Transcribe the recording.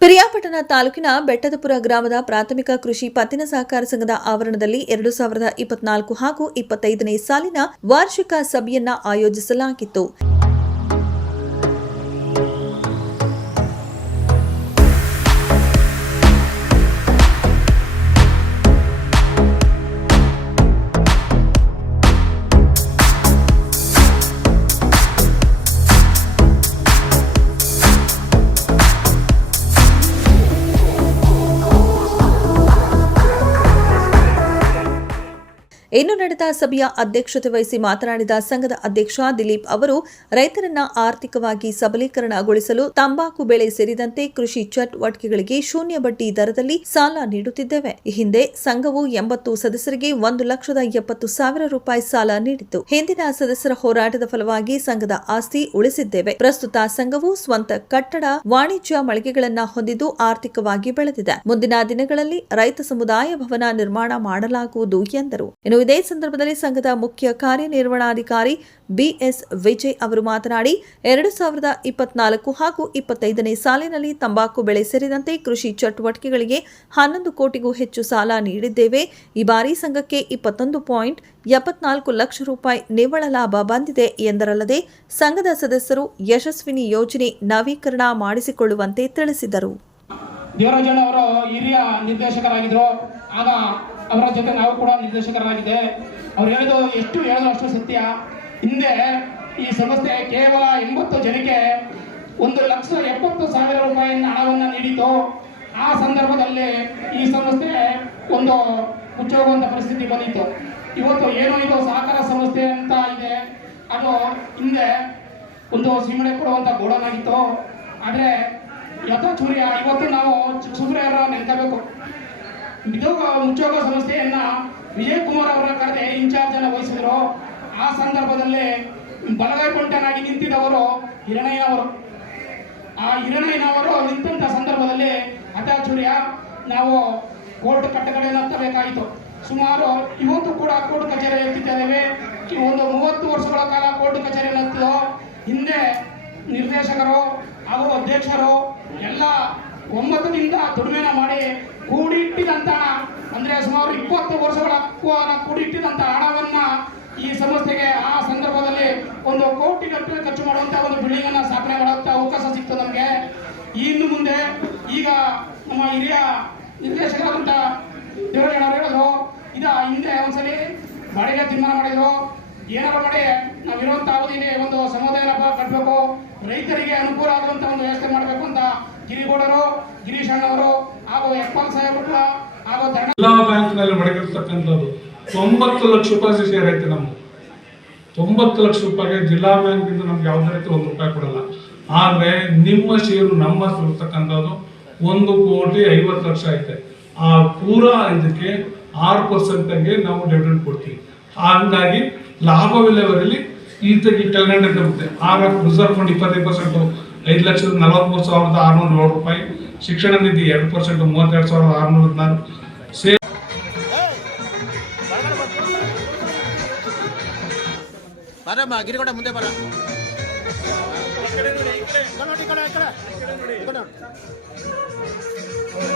ಪಿರಿಯಾಪಟ್ಟಣ ತಾಲೂಕಿನ ಬೆಟ್ಟದಪುರ ಗ್ರಾಮದ ಪ್ರಾಥಮಿಕ ಕೃಷಿ ಪತ್ತಿನ ಸಹಕಾರ ಸಂಘದ ಆವರಣದಲ್ಲಿ ಎರಡು ಸಾವಿರದ ಇಪ್ಪತ್ನಾಲ್ಕು ಹಾಗೂ ಇಪ್ಪತ್ತೈದನೇ ಸಾಲಿನ ವಾರ್ಷಿಕ ಸಭೆಯನ್ನ ಆಯೋಜಿಸಲಾಗಿತ್ತು. ಇನ್ನು ನಡೆದ ಸಭೆಯ ಅಧ್ಯಕ್ಷತೆ ವಹಿಸಿ ಮಾತನಾಡಿದ ಸಂಘದ ಅಧ್ಯಕ್ಷ ದಿಲೀಪ್ ಅವರು, ರೈತರನ್ನ ಆರ್ಥಿಕವಾಗಿ ಸಬಲೀಕರಣಗೊಳಿಸಲು ತಂಬಾಕು ಬೆಳೆ ಸೇರಿದಂತೆ ಕೃಷಿ ಚಟುವಟಿಕೆಗಳಿಗೆ ಶೂನ್ಯ ಬಡ್ಡಿ ದರದಲ್ಲಿ ಸಾಲ ನೀಡುತ್ತಿದ್ದೇವೆ. ಈ ಹಿಂದೆ ಸಂಘವು ಎಂಬತ್ತು ಸದಸ್ಯರಿಗೆ ಒಂದು ಲಕ್ಷದ ಎಪ್ಪತ್ತು ಸಾವಿರ ರೂಪಾಯಿ ಸಾಲ ನೀಡಿತ್ತು. ಹಿಂದಿನ ಸದಸ್ಯರ ಹೋರಾಟದ ಫಲವಾಗಿ ಸಂಘದ ಆಸ್ತಿ ಉಳಿಸಿದ್ದೇವೆ. ಪ್ರಸ್ತುತ ಸಂಘವು ಸ್ವಂತ ಕಟ್ಟಡ, ವಾಣಿಜ್ಯ ಮಳಿಗೆಗಳನ್ನ ಹೊಂದಿದ್ದು ಆರ್ಥಿಕವಾಗಿ ಬೆಳೆದಿದೆ. ಮುಂದಿನ ದಿನಗಳಲ್ಲಿ ರೈತ ಸಮುದಾಯ ಭವನ ನಿರ್ಮಾಣ ಮಾಡಲಾಗುವುದು ಎಂದರು. ಇದೇ ಸಂದರ್ಭದಲ್ಲಿ ಸಂಘದ ಮುಖ್ಯ ಕಾರ್ಯನಿರ್ವಹಣಾಧಿಕಾರಿ ಬಿಎಸ್ ವಿಜಯ್ ಅವರು ಮಾತನಾಡಿ, ಎರಡು ಸಾವಿರದ ಇಪ್ಪತ್ನಾಲ್ಕು ಹಾಗೂ ಇಪ್ಪತ್ತೈದನೇ ಸಾಲಿನಲ್ಲಿ ತಂಬಾಕು ಬೆಳೆ ಸೇರಿದಂತೆ ಕೃಷಿ ಚಟುವಟಿಕೆಗಳಿಗೆ ಹನ್ನೊಂದು ಕೋಟಿಗೂ ಹೆಚ್ಚು ಸಾಲ ನೀಡಿದ್ದೇವೆ. ಈ ಬಾರಿ ಸಂಘಕ್ಕೆ ಇಪ್ಪತ್ತೊಂದು ಪಾಯಿಂಟ್ ಎಪ್ಪತ್ನಾಲ್ಕು ಲಕ್ಷ ರೂಪಾಯಿ ನಿವ್ವಳ ಲಾಭ ಬಂದಿದೆ ಎಂದರಲ್ಲದೆ, ಸಂಘದ ಸದಸ್ಯರು ಯಶಸ್ವಿನಿ ಯೋಜನೆ ನವೀಕರಣ ಮಾಡಿಸಿಕೊಳ್ಳುವಂತೆ ತಿಳಿಸಿದರು. ಅವರು ಹಿರಿಯ ನಿರ್ದೇಶಕರಾಗಿದ್ದರು ಆಗ ಅವರ ಜೊತೆ ನಾವು ಕೂಡ ನಿರ್ದೇಶಕರಾಗಿದೆ ಅವ್ರು ಹೇಳೋದು ಎಷ್ಟು ಹೇಳೋದು ಅಷ್ಟು ಸತ್ಯ. ಹಿಂದೆ ಈ ಸಂಸ್ಥೆ ಕೇವಲ ಎಂಬತ್ತು ಜನಕ್ಕೆ ಒಂದು ಲಕ್ಷ ಎಪ್ಪತ್ತು ಸಾವಿರ ರೂಪಾಯಿನ ಹಣವನ್ನು ನೀಡಿತು ಆ ಸಂದರ್ಭದಲ್ಲಿ ಈ ಸಂಸ್ಥೆ ಒಂದು ಮುಚ್ಚೋಗುವಂಥ ಪರಿಸ್ಥಿತಿ ಬಂದಿತ್ತು. ಇವತ್ತು ಏನೋ ಇದು ಸಹಕಾರ ಸಂಸ್ಥೆ ಅಂತ ಇದೆ. ಅದು ಹಿಂದೆ ಒಂದು ಸಿಮಣೆ ಕೊಡುವಂಥ ಗೋಡನ್ ಆಗಿತ್ತು. ಆದರೆ ಯಥಾಚೂರ್ಯ, ಇವತ್ತು ನಾವು ಸುಬ್ರಿಯರ ನೆನ್ಕೋಬೇಕು. ಇದು ಉದ್ಯೋಗ ಸಂಸ್ಥೆಯನ್ನ ವಿಜಯ್ ಕುಮಾರ್ ಅವರ ಕರೆದೆ ಇನ್ಚಾರ್ಜ್ ಅನ್ನ ವಹಿಸಿದ್ರು. ಆ ಸಂದರ್ಭದಲ್ಲಿ ಬಲಗೈ ಕೊಂಟನಾಗಿ ನಿಂತಿದ್ದವರು ಹಿರಣಯ್ಯ ಅವರು. ಆ ಹಿರಣಯ್ಯನವರು ನಿಂತಂತ ಸಂದರ್ಭದಲ್ಲಿ ಹಠಾಚೂರ್ಯ ನಾವು ಕೋರ್ಟ್ ಕಟ್ಟಕಡೆಯನ್ನು ಹತ್ತಬೇಕಾಯಿತು ಸುಮಾರು ಇವತ್ತು ಕೂಡ ಕೋರ್ಟ್ ಕಚೇರಿ ಎತ್ತಿದ್ದೇವೆ. ಒಂದು ಮೂವತ್ತು ವರ್ಷಗಳ ಕಾಲ ಕೋರ್ಟ್ ಕಚೇರಿಯನ್ನು ಹತ್ತಿದ್ದು ಹಿಂದೆ ನಿರ್ದೇಶಕರು ಹಾಗೂ ಅಧ್ಯಕ್ಷರು, ಎಲ್ಲ ಒಮ್ಮತದಿಂದ ದುಡಿಮೆನ ಮಾಡಿ ಕೂಡಿಟ್ಟಿದಂತ, ಅಂದ್ರೆ ಸುಮಾರು ಇಪ್ಪತ್ತು ವರ್ಷಗಳ ಕೂಡಿಟ್ಟಿದಂತ ಹಣವನ್ನ ಈ ಸಂಸ್ಥೆಗೆ ಆ ಸಂದರ್ಭದಲ್ಲಿ ಒಂದು ಕೋಟಿ ಗಟ್ಟಲೆ ಖರ್ಚು ಮಾಡುವಂತ ಒಂದು ಬಿಲ್ಡಿಂಗ್ ಅನ್ನ ಸ್ಥಾಪನೆ ಮಾಡುವಂತ ಅವಕಾಶ ಸಿಕ್ತು ನಮಗೆ. ಇನ್ನು ಮುಂದೆ ಈಗ ನಮ್ಮ ಹಿರಿಯ ನಿರ್ದೇಶಕರಾದಂತ ದೇವರಾಜಣ್ಣ ಅವರು ಹೇಳಿದ್ರು, ಇದ ಹಿಂದೆ ಒಂದ್ಸಲಿ ಬಾಡಿಗೆ ತೀರ್ಮಾನ ಮಾಡಿದ್ರು ಏನಾರ ಮಾಡಿ ನಾವಿರುವಂತ ಅವಧಿಯಲ್ಲಿ ಒಂದು ಸಮುದಾಯ ಕಟ್ಟಬೇಕು ರೈತರಿಗೆ ಅನುಕೂಲ ಆಗುವಂತ ಒಂದು ವ್ಯವಸ್ಥೆ ಮಾಡಬೇಕು ಅಂತ ಗಿರಿಗೌಡರು ಗಿರೀಶ್ ಅಣ್ಣವರು ಹಾಗೂ ಯಪ್ಪನ್ ಸಾಹೇಬ್ರು, ಹಾಗೂ ಎಲ್ಲಾ ಬ್ಯಾಂಕ್ನಲ್ಲಿ ಮಡಗಿರ್ತಕ್ಕಂಥದ್ದು ತೊಂಬತ್ತು ಲಕ್ಷ ರೂಪಾಯಿ ಶೇರ್ ಐತೆ ನಮ್ಮ ತೊಂಬತ್ತು ಲಕ್ಷ ರೂಪಾಯಿಗೆ ಜಿಲ್ಲಾ ಬ್ಯಾಂಕಿಂದ ನಮ್ಗೆ ಯಾವುದೇ ರೀತಿ ಒಂದು ರೂಪಾಯಿ ಕೊಡಲ್ಲ. ಆದ್ರೆ ನಿಮ್ಮ ಷೇರು, ನಮ್ಮ ಇರ್ತಕ್ಕಂಥದ್ದು ಒಂದು ಕೋಟಿ ಐವತ್ತು ಲಕ್ಷ ಐತೆ. ಆ ಪೂರಾ ಇದಕ್ಕೆ ಆರು ಪರ್ಸೆಂಟ್ಗೆ ನಾವು ಡಿವಿಡೆಂಡ್ ಕೊಡ್ತೀವಿ. ಹಾಗಾಗಿ ಲಾಭವಿಲ್ಲವರಲ್ಲಿ ಈ ಕೆಳಗಡೆ ಬರುತ್ತೆ ಆಗ ರಿಸರ್ವ್ ಫಂಡ್ ಇಪ್ಪತ್ತೈದು ಪರ್ಸೆಂಟ್ ಐದು ಲಕ್ಷದ ನಲವತ್ಮೂರು ಸಾವಿರದ ಆರುನೂರ ಏಳು ರೂಪಾಯಿ ಶಿಕ್ಷಣ ನಿಧಿ ಎರಡು ಪರ್ಸೆಂಟ್ ಮೂವತ್ತೆರಡು ಸಾವಿರದ ಆರುನೂರ ಹದಿನಾರು ಸೇ ಬರಮ್ಮ ಗಿರಿಗೌಡ ಮುಂದೆ ಬರ. ಈ ಕಡೆ ನೋಡಿ, ಈ ಕಡೆ.